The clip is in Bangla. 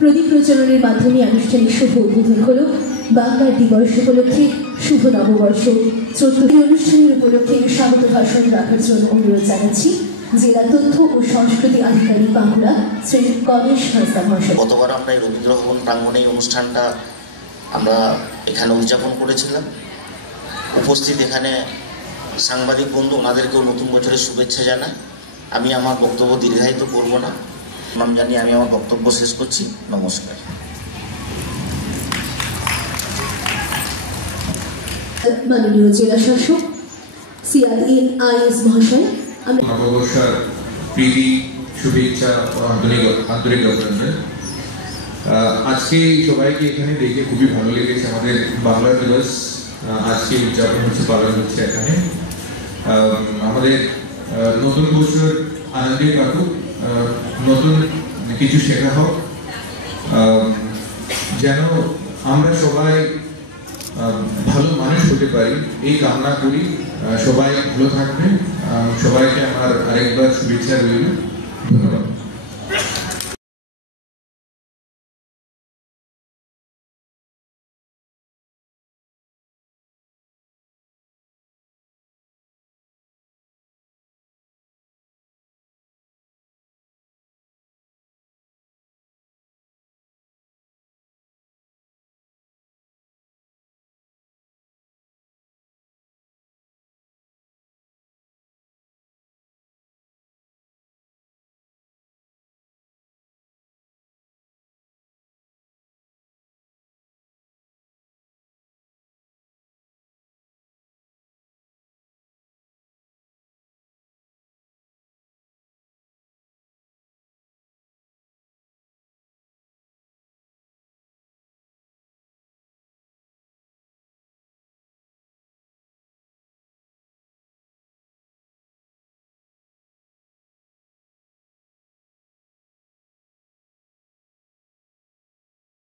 প্রদীপ প্রচলনের মাধ্যমে আনুষ্ঠানিক শুভ উদ্বোধন হল বাংলা দিবস উপলক্ষে শুভ নববর্ষ। 14টি অনুষ্ঠানের উপলক্ষে স্বাগত ভাষণ রাখার জন্য অনুরোধ জানাচ্ছি জেলা তথ্য ও সংস্কৃতি আধিকারিক বাংলা শ্রী গণেশ হাঁসদা মহাশয়। গতবার আমরা এই রবীন্দ্র ভবন প্রাঙ্গণে এই অনুষ্ঠানটা আমরা এখানে উদযাপন করেছিলাম। উপস্থিত এখানে সাংবাদিক বন্ধু, ওনাদেরকেও নতুন বছরের শুভেচ্ছা জানাই। আমি আমার বক্তব্য দীর্ঘায়িত করব না, নাম জানিয়ে আমি আমার বক্তব্য শেষ করছি। নমস্কার। মাননীয় জেলা শাসক CRNIS মহাশয়, আমি নববর্ষের প্রীতি শুভেচ্ছা ও আন্তরিক অভিনন্দন। আজকে সবাইকে এখানে দেখে খুবই ভালো লেগেছে। আমাদের বাংলা দিবস আজকে উদযাপন হচ্ছে, পালন হচ্ছে এখানে। আমাদের নতুন বছর আনন্দে কাটুক, নতুন কিছু শেখা হোক, যেন আমরা সবাই ভালো মানুষ হতে পারি এই কামনা করি। সবাই ভালো থাকবেন। সবাইকে আমার আরেকবার শুভেচ্ছা রইল।